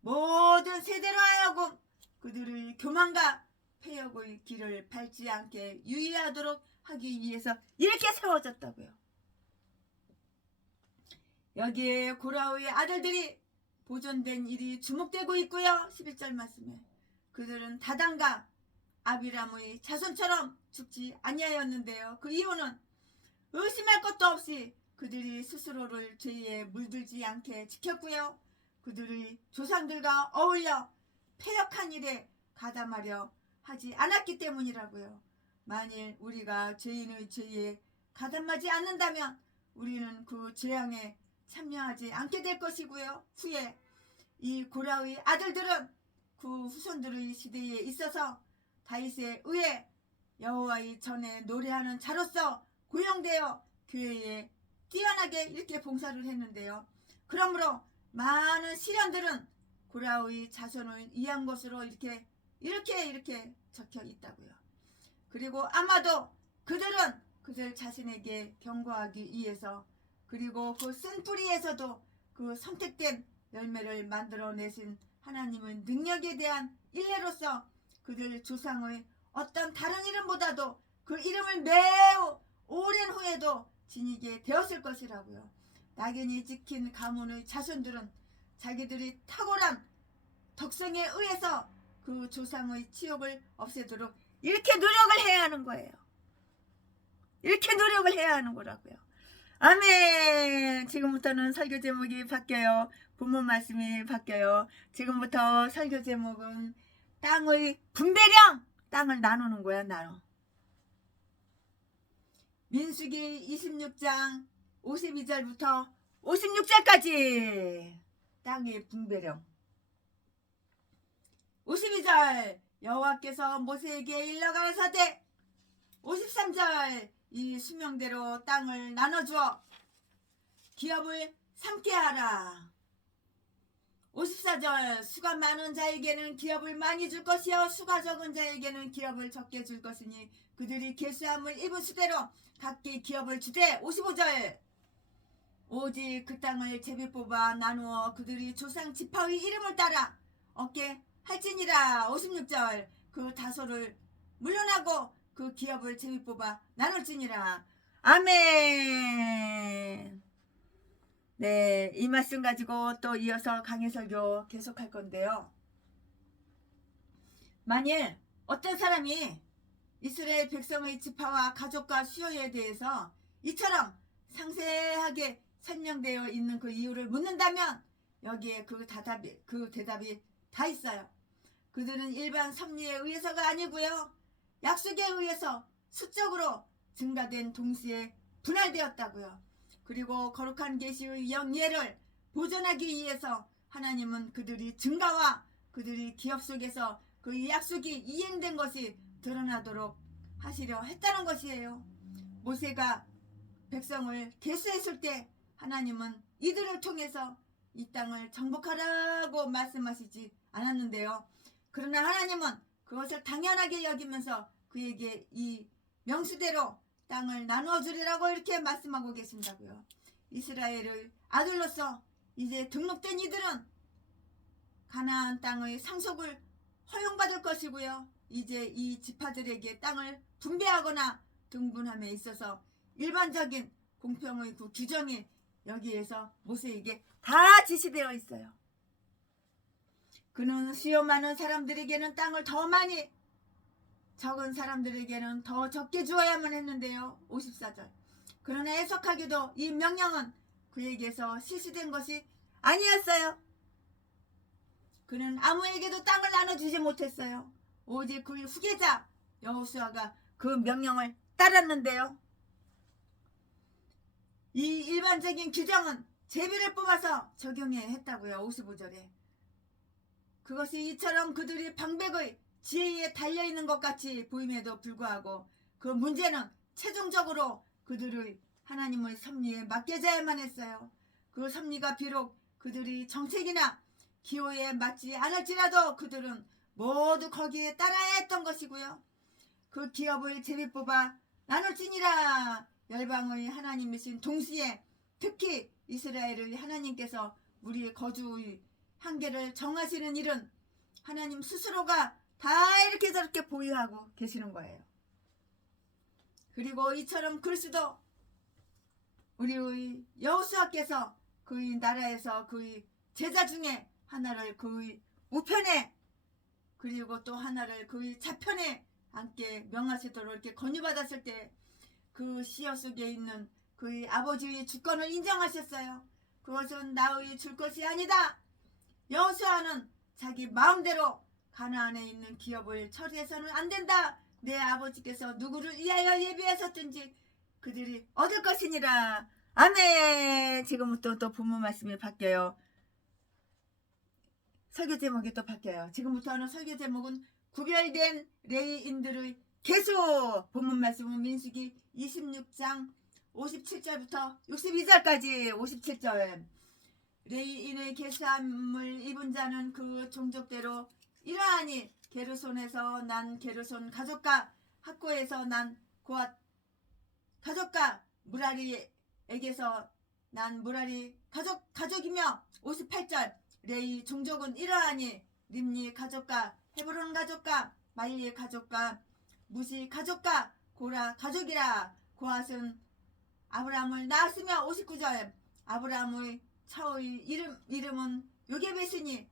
모든 세대로 하여금 그들의 교만과 폐역의 길을 밟지 않게 유의하도록 하기 위해서 이렇게 세워졌다고요. 여기에 고라의 아들들이 보존된 일이 주목되고 있고요. 11절 말씀에 그들은 다단과 아비람의 자손처럼 죽지 아니하였는데요. 그 이유는 의심할 것도 없이 그들이 스스로를 죄에 물들지 않게 지켰고요. 그들의 조상들과 어울려 패역한 일에 가담하려 하지 않았기 때문이라고요. 만일 우리가 죄인의 죄에 가담하지 않는다면 우리는 그 재앙에 참여하지 않게 될 것이고요. 후에 이 고라의 아들들은 그 후손들의 시대에 있어서 다윗에 의해 여호와의 전에 노래하는 자로서 고용되어 교회에 뛰어나게 이렇게 봉사를 했는데요. 그러므로 많은 시련들은 고라의 자손을 위한 것으로 이렇게 적혀 있다고요. 그리고 아마도 그들은 그들 자신에게 경고하기 위해서 그리고 그 쓴 뿌리에서도 그 선택된 열매를 만들어내신 하나님의 능력에 대한 일례로서 그들 조상의 어떤 다른 이름보다도 그 이름을 매우 오랜 후에도 지니게 되었을 것이라고요. 낙연이 찍힌 가문의 자손들은 자기들이 탁월한 덕성에 의해서 그 조상의 치욕을 없애도록 이렇게 노력을 해야 하는 거예요. 이렇게 노력을 해야 하는 거라고요. 아멘. 지금부터는 설교 제목이 바뀌어요. 본문 말씀이 바뀌어요. 지금부터 설교 제목은 땅의 분배령, 땅을 나누는 거야. 나눠. 민수기 26장 52절부터 56절까지 땅의 분배령. 52절 여호와께서 모세에게 일러 가라사대 53절 이 수명대로 땅을 나눠주어 기업을 삼게 하라. 54절 수가 많은 자에게는 기업을 많이 줄 것이요 수가 적은 자에게는 기업을 적게 줄 것이니 그들이 계수함을 입은 수대로 각기 기업을 주되 55절 오직 그 땅을 제비 뽑아 나누어 그들이 조상 지파의 이름을 따라 얻게 할지니라. 56절 그 다소를 물러나고 그 기업을 제비 뽑아 나눌지니라. 아멘. 네, 이 말씀 가지고 또 이어서 강해설교 계속할 건데요. 만일 어떤 사람이 이스라엘 백성의 지파와 가족과 수요에 대해서 이처럼 상세하게 설명되어 있는 그 이유를 묻는다면 여기에 그 대답이 다 있어요. 그들은 일반 섭리에 의해서가 아니고요. 약속에 의해서 수적으로 증가된 동시에 분할되었다고요. 그리고 거룩한 계시의 영예를 보존하기 위해서 하나님은 그들이 증가와 그들이 기업 속에서 그 약속이 이행된 것이 드러나도록 하시려 했다는 것이에요. 모세가 백성을 계수했을 때 하나님은 이들을 통해서 이 땅을 정복하라고 말씀하시지 않았는데요. 그러나 하나님은 그것을 당연하게 여기면서 그에게 이 명수대로 땅을 나누어 주리라고 이렇게 말씀하고 계신다고요. 이스라엘의 아들로서 이제 등록된 이들은 가나안 땅의 상속을 허용받을 것이고요. 이제 이 지파들에게 땅을 분배하거나 등분함에 있어서 일반적인 공평의 그 규정이 여기에서 모세에게 다 지시되어 있어요. 그는 수요 많은 사람들에게는 땅을 더 많이, 적은 사람들에게는 더 적게 주어야만 했는데요. 54절. 그러나 해석하기도 이 명령은 그에게서 실시된 것이 아니었어요. 그는 아무에게도 땅을 나눠주지 못했어요. 오직 그의 후계자 여호수아가 그 명령을 따랐는데요. 이 일반적인 규정은 제비를 뽑아서 적용해야 했다고요. 55절에. 그것이 이처럼 그들이 방백의 지혜에 달려있는 것 같이 보임에도 불구하고 그 문제는 최종적으로 그들의 하나님의 섭리에 맡겨져야만 했어요. 그 섭리가 비록 그들이 정책이나 기호에 맞지 않을지라도 그들은 모두 거기에 따라야 했던 것이고요. 그 기업을 제비 뽑아 나눌지니라. 열방의 하나님이신 동시에 특히 이스라엘의 하나님께서 우리의 거주의 한계를 정하시는 일은 하나님 스스로가 다 이렇게 저렇게 보유하고 계시는 거예요. 그리고 이처럼 그리스도 우리의 여호수아께서 그의 나라에서 그의 제자 중에 하나를 그의 우편에 그리고 또 하나를 그의 좌편에 함께 명하시도록 이렇게 권유받았을 때 그 시어 속에 있는 그의 아버지의 주권을 인정하셨어요. 그것은 나의 줄 것이 아니다. 여호수아는 자기 마음대로 가나안에 있는 기업을 처리해서는 안 된다. 내 아버지께서 누구를 위하여 예비하셨든지 그들이 얻을 것이니라. 아멘. 지금부터 또 본문 말씀이 바뀌어요. 설교 제목이 또 바뀌어요. 지금부터는 설교 제목은 구별된 레위인들의 계수. 본문 말씀은 민수기 26장 57절부터 62절까지 57절. 레위인의 계수함을 입은 자는 그 종족대로 이러하니 게르손에서 난 게르손 가족과 학고에서 난 고앗 가족과 무라리에게서 난 무라리 가족이며 58절. 레위 종족은 이러하니 림니 가족과 헤브론 가족과 말리 가족과 무시 가족과 고라 가족이라. 고앗은 아브라함을 낳았으며 59절. 아브라함의 처의 이름은 요게벳이니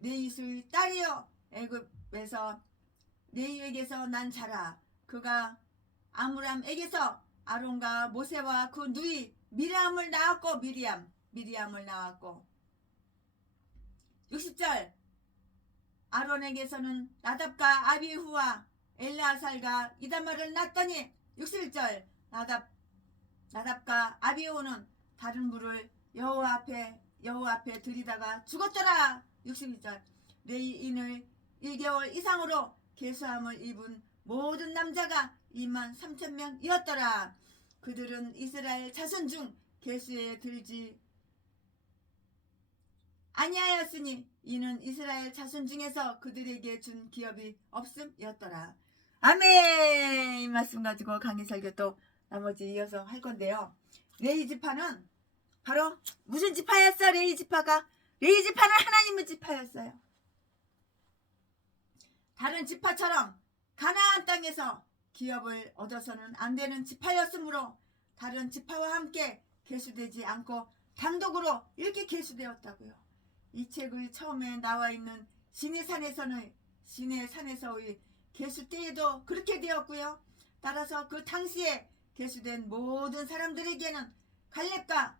레이수의 딸이요 애굽에서 레이에게서 난 자라. 그가 아므람에게서 아론과 모세와 그 누이 미리암을 낳았고 미리암을 낳았고 60절. 아론에게서는 나답과 아비후와 엘르아살과 이다말을 낳았더니 61절. 나답과 아비후는 다른 불을 여호와 앞에 들이다가 죽었더라. 62절. 레위인을 1개월 이상으로 계수함을 입은 모든 남자가 23,000명이었더라. 그들은 이스라엘 자손 중 계수에 들지 아니하였으니 이는 이스라엘 자손 중에서 그들에게 준 기업이 없음이었더라. 아멘. 이 말씀 가지고 강의 설교 또 나머지 이어서 할 건데요. 레위 지파는 바로 무슨 지파였어? 레위 지파는 하나님의 지파였어요. 다른 지파처럼 가나안 땅에서 기업을 얻어서는 안 되는 지파였으므로 다른 지파와 함께 계수되지 않고 단독으로 이렇게 계수되었다고요. 이 책의 처음에 나와 있는 시내 산에서의 계수 때에도 그렇게 되었고요. 따라서 그 당시에 계수된 모든 사람들에게는 갈렙과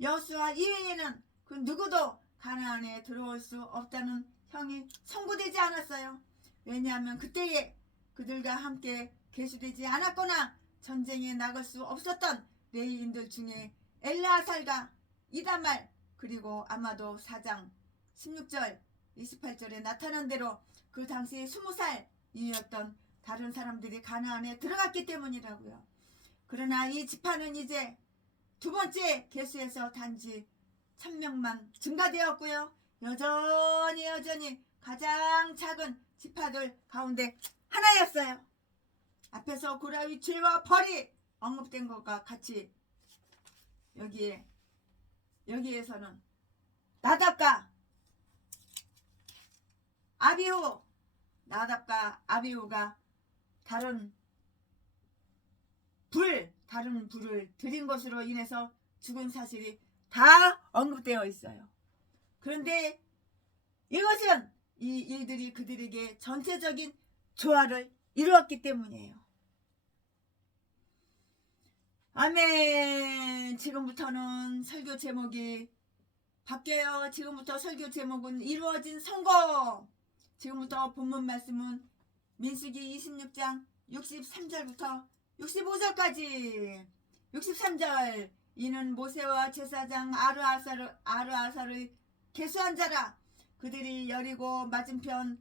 여호수아 이외에는 그 누구도 가나안에 들어올 수 없다는 형이 선고되지 않았어요. 왜냐하면 그때에 그들과 함께 계수되지 않았거나 전쟁에 나갈 수 없었던 레위인들 중에 엘르아살과 이다말 그리고 아마도 4장 16절 28절에 나타난 대로 그 당시 20살이었던 다른 사람들이 가나안에 들어갔기 때문이라고요. 그러나 이 지파는 이제 두 번째 계수에서 단지 1000명만 증가되었고요. 여전히 가장 작은 지파들 가운데 하나였어요. 앞에서 고라의 죄와 벌이 언급된 것과 같이 여기에서는 나답과 아비후가 다른 불을 들인 것으로 인해서 죽은 사실이 다 언급되어 있어요. 그런데 이것은 이 일들이 그들에게 전체적인 조화를 이루었기 때문이에요. 아멘. 지금부터는 설교 제목이 바뀌어요. 지금부터 설교 제목은 이루어진 선거. 지금부터 본문 말씀은 민수기 26장 63절부터 65절까지. 63절. 이는 모세와 제사장 아르아살의 계수한 자라. 그들이 여리고 맞은편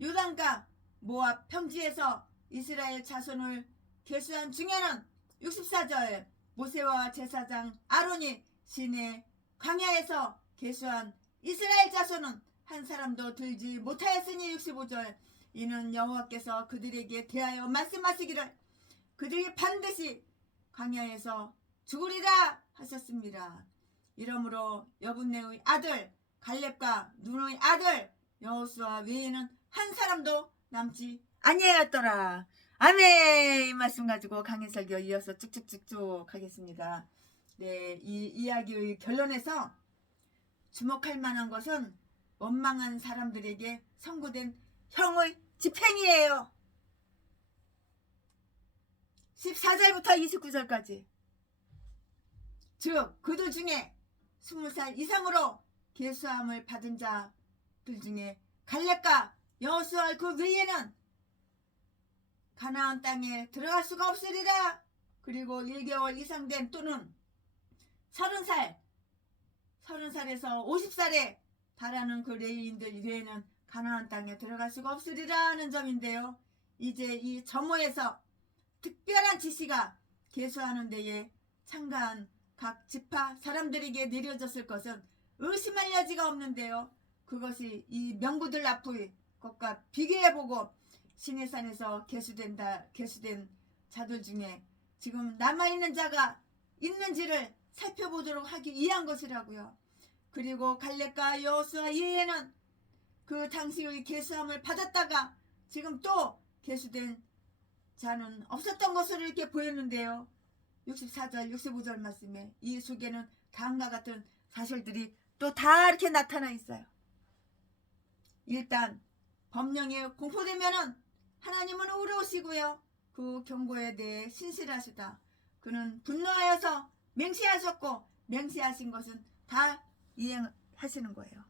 요단강 모압 평지에서 이스라엘 자손을 계수한 중에는 64절. 모세와 제사장 아론이 시내 광야에서 계수한 이스라엘 자손은 한 사람도 들지 못하였으니 65절. 이는 여호와께서 그들에게 대하여 말씀하시기를 그들이 반드시 광야에서 죽으리라 하셨습니다. 이러므로 여분네의 아들 갈렙과 눈의 아들 여호수아 외에는 한 사람도 남지 아니하였더라. 아멘. 이 말씀 가지고 강의 설교 이어서 쭉쭉쭉쭉 하겠습니다. 네, 이 이야기의 결론에서 주목할 만한 것은 원망한 사람들에게 선고된 형의 집행이에요. 14절부터 29절까지. 즉 그들 중에 20살 이상으로 계수함을 받은 자들 중에 갈렙과 여호수아 그 외에는 가나안 땅에 들어갈 수가 없으리라. 그리고 1개월 이상 된 또는 30살에서 50살에 달하는 그 레위인들 외에는 가나안 땅에 들어갈 수가 없으리라 하는 점인데요. 이제 이 점호에서 특별한 지시가 계수하는 데에 참가한 각 지파 사람들에게 내려졌을 것은 의심할 여지가 없는데요. 그것이 이 명부들 앞의 것과 비교해보고 시내산에서 계수된 자들 중에 지금 남아있는 자가 있는지를 살펴보도록 하기 위한 것이라고요. 그리고 갈렙과 여호수아 이외에는 그 당시의 계수함을 받았다가 지금 또 계수된 자는 없었던 것으로 이렇게 보였는데요. 64절 65절 말씀에 이 속에는 다음과 같은 사실들이 또 다 이렇게 나타나 있어요. 일단 법령에 공포되면은 하나님은 의로우시고요. 그 경고에 대해 신실하시다. 그는 분노하여서 맹세하셨고 맹세하신 것은 다 이행하시는 거예요.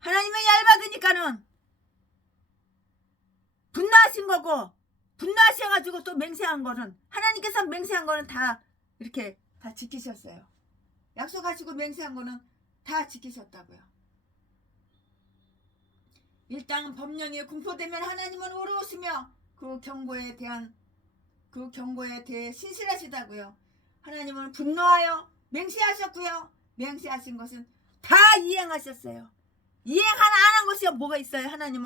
하나님의 열받으니까는 분노하신 거고 분노하셔가지고 또 맹세한 거는 하나님께서 맹세한 거는 다 이렇게 다 지키셨어요. 약속하시고 맹세한 거는 다 지키셨다고요. 일단 법령에 공포되면 하나님은 의로우시며 그 경고에 대해 신실하시다고요. 하나님은 분노하여 맹세하셨고요. 맹세하신 것은 다 이행하셨어요. 이행 하나 안 한 것이 뭐가 있어요. 하나님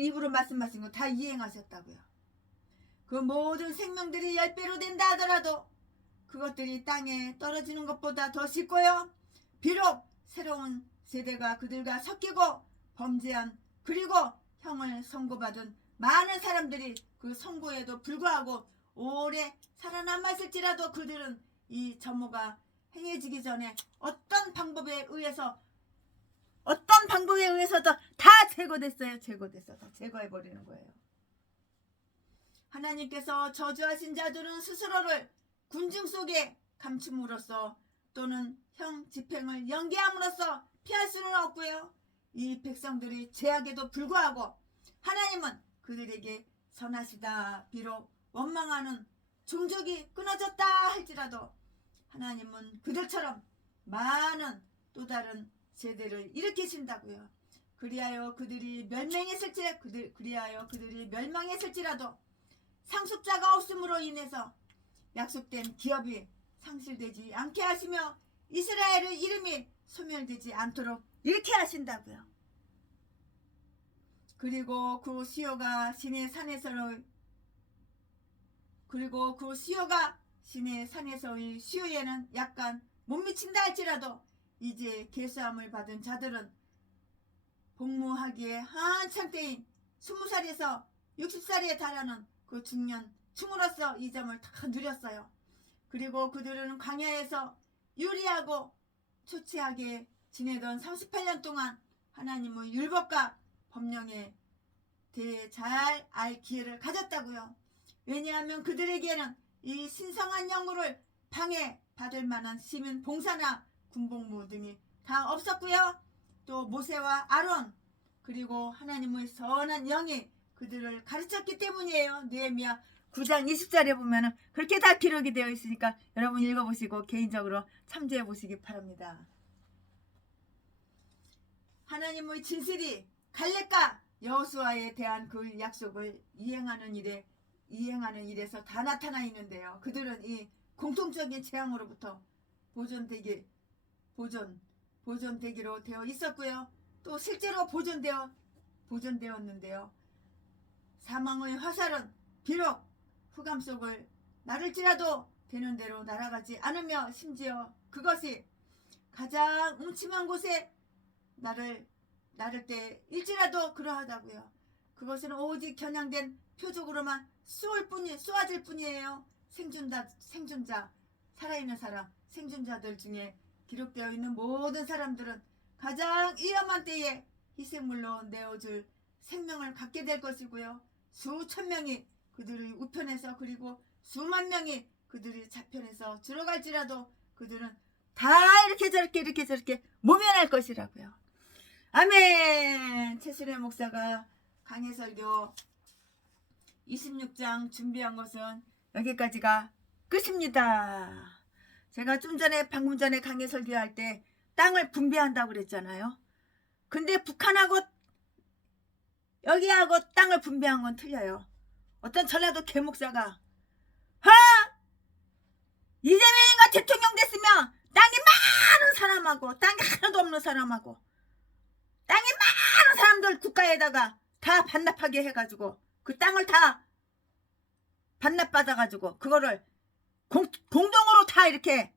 입으로 말씀하신 거 다 이행하셨다고요. 그 모든 생명들이 10배로 된다 하더라도 그것들이 땅에 떨어지는 것보다 더 쉽고요. 비록 새로운 세대가 그들과 섞이고 범죄한 그리고 형을 선고받은 많은 사람들이 그 선고에도 불구하고 오래 살아남았을지라도 그들은 이 점호가 행해지기 전에 어떤 방법에 의해서도 다 제거됐어요. 다 제거해버리는 거예요. 하나님께서 저주하신 자들은 스스로를 군중 속에 감춤으로써 또는 형 집행을 연기함으로써 피할 수는 없고요. 이 백성들이 죄악에도 불구하고 하나님은 그들에게 선하시다. 비록 원망하는 종족이 끊어졌다 할지라도 하나님은 그들처럼 많은 또 다른 세대를 일으키신다고요. 그리하여 그들이 멸망했을지라도 상속자가 없음으로 인해서 약속된 기업이 상실되지 않게 하시며 이스라엘의 이름이 소멸되지 않도록 이렇게 하신다고요. 그리고 그 수요가 신의 산에서의 수요에는 약간 못 미친다 할지라도 이제 계수함을 받은 자들은 복무하기에 한창 때인 20살에서 60살에 달하는 그 중으로서 이 점을 다 누렸어요. 그리고 그들은 광야에서 유리하고 초췌하게 지내던 38년 동안 하나님의 율법과 법령에 대해 잘 알 기회를 가졌다고요. 왜냐하면 그들에게는 이 신성한 영구를 방해받을 만한 시민 봉사나 군복무 등이 다 없었고요. 또 모세와 아론 그리고 하나님의 선한 영이 그들을 가르쳤기 때문이에요. 느헤미야 9장 20절에 보면은 그렇게 다 기록이 되어 있으니까 여러분 읽어보시고 개인적으로 참조해 보시기 바랍니다. 하나님의 진실이 갈렙과 여호수아에 대한 그 약속을 이행하는 일에서 다 나타나 있는데요. 그들은 이 공통적인 재앙으로부터 보존되기로 되어 있었고요. 또 실제로 보존되었는데요. 사망의 화살은 비록 흑암 속을 나를지라도 되는 대로 날아가지 않으며 심지어 그것이 가장 음침한 곳에 나를 때일지라도 그러하다고요. 그것은 오직 겨냥된 표적으로만 쏘아질 뿐이에요. 생존자, 살아있는 사람, 생존자들 중에 기록되어 있는 모든 사람들은 가장 위험한 때에 희생물로 내어줄 생명을 갖게 될 것이고요. 수천 명이 그들의 우편에서 그리고 수만 명이 그들의 좌편에서 들어갈지라도 그들은 다 이렇게 저렇게 모면할 것이라고요. 아멘. 최순혜 목사가 강해설교 26장 준비한 것은 여기까지가 끝입니다. 제가 방금 전에 강해설교할 때 땅을 분배한다고 그랬잖아요. 근데 북한하고 여기하고 땅을 분배한 건 틀려요. 어떤 전라도 개목사가 이재명이가 대통령 됐으면 땅이 많은 사람하고 땅이 하나도 없는 사람하고 땅이 많은 사람들 국가에다가 다 반납하게 해가지고 그 땅을 다 반납받아가지고 그거를 공동으로 다 이렇게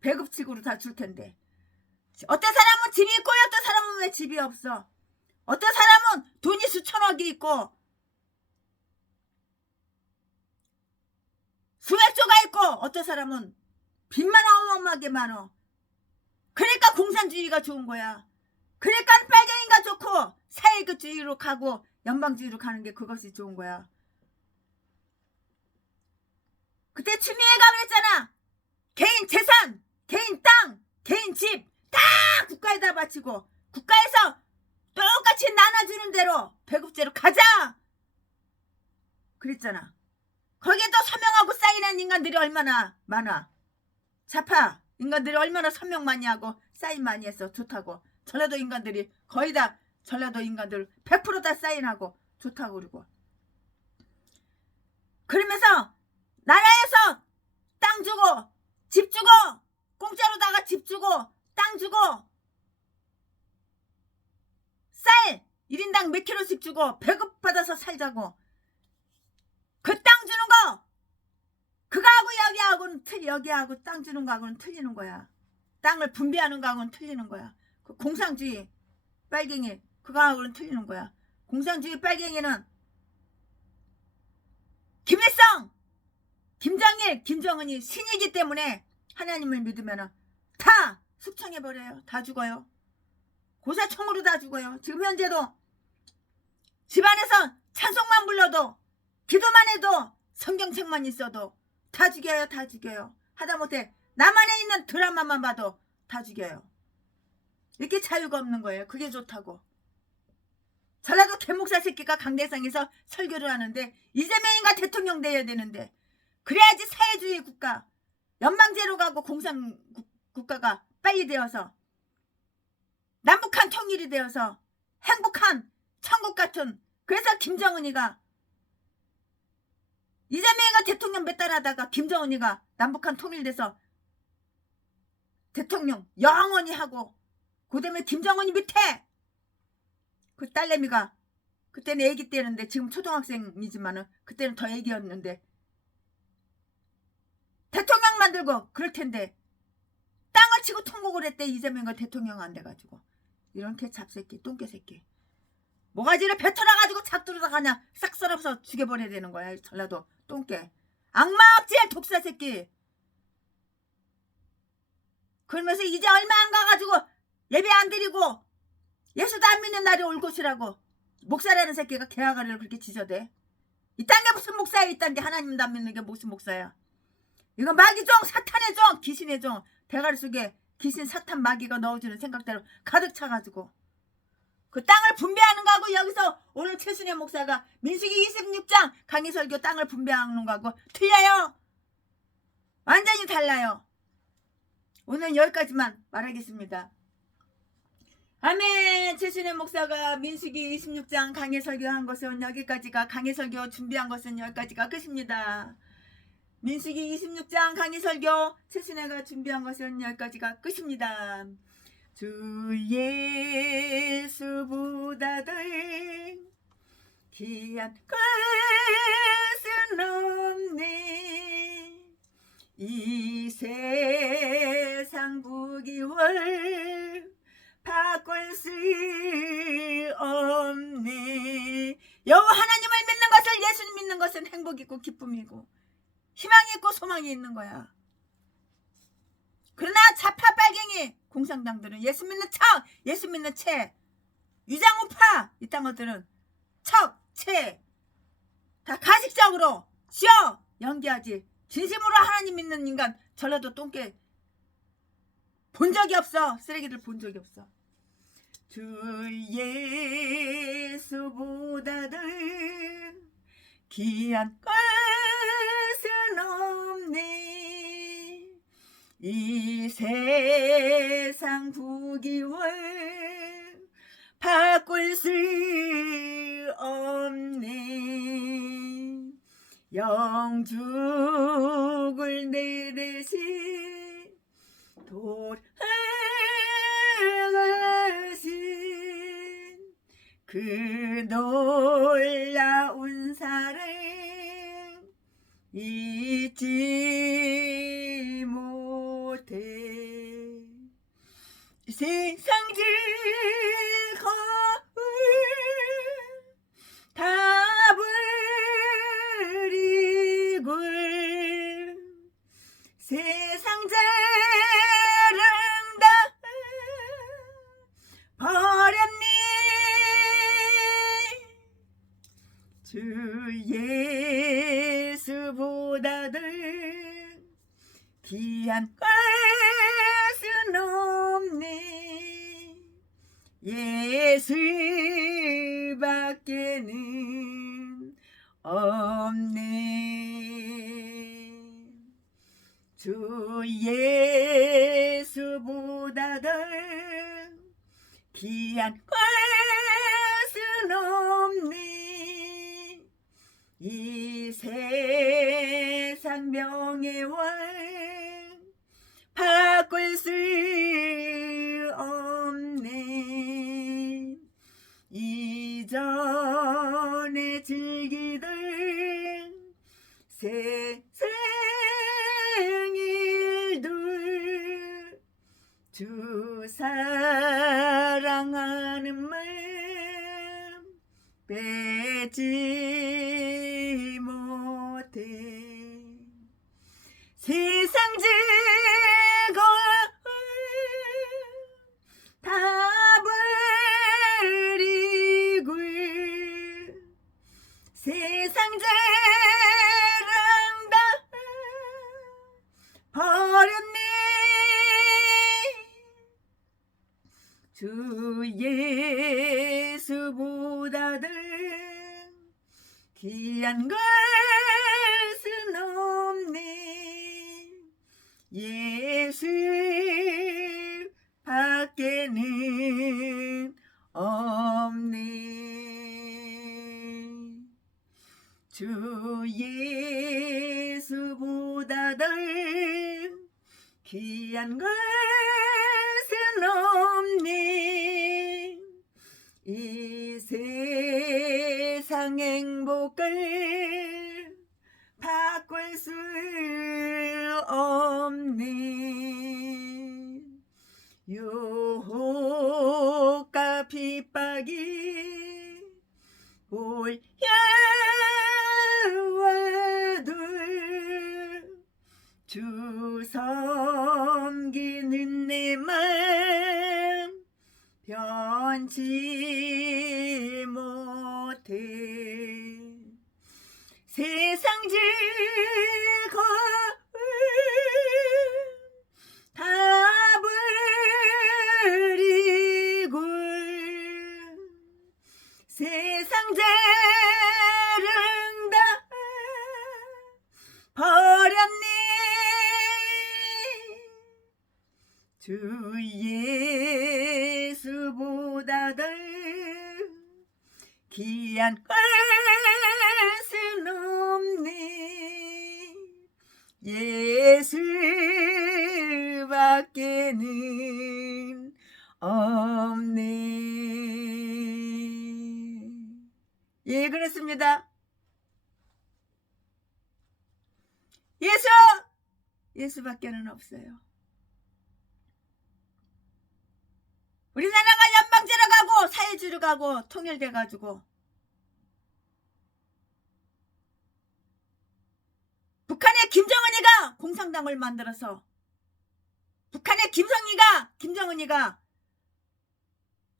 배급식으로 다 줄 텐데 어떤 사람은 집이 있고 어떤 사람은 왜 집이 없어? 어떤 사람은 돈이 수천억이 있고 수백조가 있고 어떤 사람은 빚만 어마어마하게 많어. 그러니까 공산주의가 좋은 거야. 그러니까 빨갱이가 좋고 사회주의로 가고 연방주의로 가는 게 그것이 좋은 거야. 그때 추미애가 그랬잖아. 개인 재산, 개인 땅, 개인 집 다 국가에다 바치고 국가에서 똑같이 나눠주는 대로 배급제로 가자 그랬잖아. 거기에도 서명하고 사인한 인간들이 얼마나 많아. 좌파 인간들이 얼마나 서명 많이 하고 사인 많이 했어. 좋다고. 전라도 인간들이 거의 다 전라도 인간들 100% 다 사인하고 좋다고 그러고. 그러면서 나라에서 땅 주고 집 주고 공짜로다가 집 주고 땅 주고 쌀 1인당 몇 킬로씩 주고 배급받아서 살자고. 그 땅 주는 거 그거하고 여기하고 땅 주는 거하고는 틀리는 거야. 땅을 분배하는 거하고는 틀리는 거야. 그 공산주의 빨갱이 그거하고는 틀리는 거야. 공산주의 빨갱이는 김일성, 김정일, 김정은이 신이기 때문에 하나님을 믿으면 다 숙청해버려요. 다 죽어요. 고사총으로 다 죽어요. 지금 현재도 집안에서 찬송만 불러도 기도만 해도 성경책만 있어도 다 죽여요. 다 죽여요. 하다못해 나만에 있는 드라마만 봐도 다 죽여요. 이렇게 자유가 없는 거예요. 그게 좋다고. 전라도 개목사 새끼가 강대상에서 설교를 하는데 이재명이가 대통령 돼야 되는데 그래야지 사회주의 국가 연방제로 가고 공산 국가가 빨리 되어서 남북한 통일이 되어서 행복한 천국 같은, 그래서 김정은이가 이재명이가 대통령 몇 달 하다가 김정은이가 남북한 통일돼서 대통령 영원히 하고, 그다음에 김정은이 밑에 그 딸내미가, 그때는 애기 때였는데 지금 초등학생이지만은 그때는 더 애기였는데 대통령 만들고 그럴 텐데 땅을 치고 통곡을 했대. 이재명이가 대통령 안 돼가지고. 이런 개잡새끼, 똥개새끼, 모가지를 뱉어놔가지고 작두르다가 그냥 싹 썰어서 죽여버려야 되는 거야. 전라도 똥개 악마악질 독사새끼. 그러면서 이제 얼마 안 가가지고 예배 안 드리고 예수도 안 믿는 날이 올 것이라고 목사라는 새끼가 개아가리를 그렇게 지저대. 이딴 게 무슨 목사야. 이딴 게 하나님도 안 믿는 게 무슨 목사야. 이거 마귀 종, 사탄의 종, 귀신의 종, 대가리 속에 귀신, 사탄, 마귀가 넣어주는 생각대로 가득 차가지고 그 땅을 분배하는 거하고, 여기서 오늘 최순애 목사가 민수기 26장 강의설교 땅을 분배하는 거하고 틀려요. 완전히 달라요. 오늘 여기까지만 말하겠습니다. 아멘. 최순애 목사가 민수기 26장 강의설교한 것은 여기까지가, 강의설교 준비한 것은 여기까지가 끝입니다. 민수기 26장 강의설교 최순애가 준비한 것은 여기까지가 끝입니다. 주 예수보다도 귀한 것은 없네. 이 세상 부귀월 바꿀 수 없네. 여호와 하나님을 믿는 것을, 예수님 믿는 것은 행복이고 기쁨이고 희망이 있고 소망이 있는 거야. 그러나 좌파 빨갱이 공산당들은 예수 믿는 척, 예수 믿는 채, 유장우파 이딴 것들은 척, 채 다 가식적으로 쉬어 연기하지. 진심으로 하나님 믿는 인간 전라도 똥개 본 적이 없어. 쓰레기들 본 적이 없어. 주 예수보다도 귀한 것은 없네. 이 세상 부귀월 바꿀 수 없네. 영죽을 내리신 돌아가신 그 놀라운 사랑 잊지 못해. 세상 즐거움 다 버리고 세상 자랑 다 버렸니. 주 예수보다도 귀한 것은 없네. 예수밖에는 없네. 주 예수보다도 귀한 것은 없네. 이 세상 명예와 바꿀 수 없네. 이전에 즐기던 세상 일들 주 사랑하는 마음 빼지 못해. 세상 즐거움 다 버리고 세상 자랑 다 버렸니. 주 예수보다도 귀한 것은 없네. 예수 밖에는 주 예수보다 더 귀한 것은 없네. 이 세상 행복을 바꿀 수 없네. 유혹과 핍박이 올려와도 주 섬기는 내 맘 변치 못해. 세상 즐거움 다 버리고 세상 자랑 다 버렸네. 주 예수보다 더 귀한 것은 없네. 예수밖에는 없네. 예, 그렇습니다. 예수밖에는 없어요. 우리나라가 연방제로 가고 사회주의로 가고 통일돼 가지고 북한의 김정은이가 공산당을 만들어서 북한의 김정은이가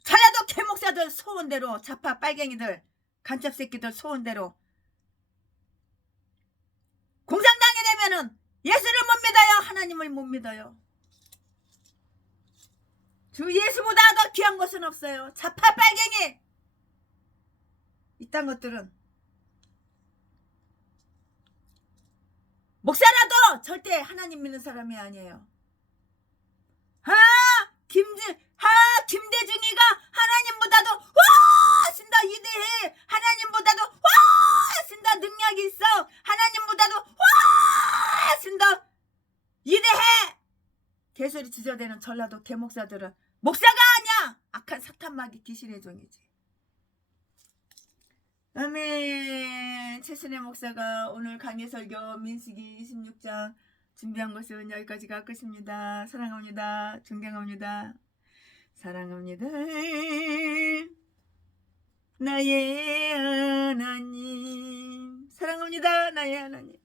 전라도 개목사들 소원대로 좌파 빨갱이들 간첩새끼들 소원대로 공산당이 되면은 예수를 못 믿어요. 하나님을 못 믿어요. 주 예수보다 더 귀한 것은 없어요. 좌파 빨갱이 이딴 것들은 목사라도 절대 하나님 믿는 사람이 아니에요. 김대중이가 하나님보다도 훨씬 더 위대해. 하나님보다도 훨씬 더 능력이 있어. 하나님보다도 훨씬 더 위대해. 개소리 지저대는 전라도 개목사들은 목사가 아니야. 악한 사탄마귀 귀신의 종이지. 아멘. 최순애 목사가 오늘 강해 설교 민수기 26장 준비한 것은 여기까지가 끝입니다. 사랑합니다. 존경합니다. 사랑합니다. 나의 하나님. 사랑합니다. 나의 하나님.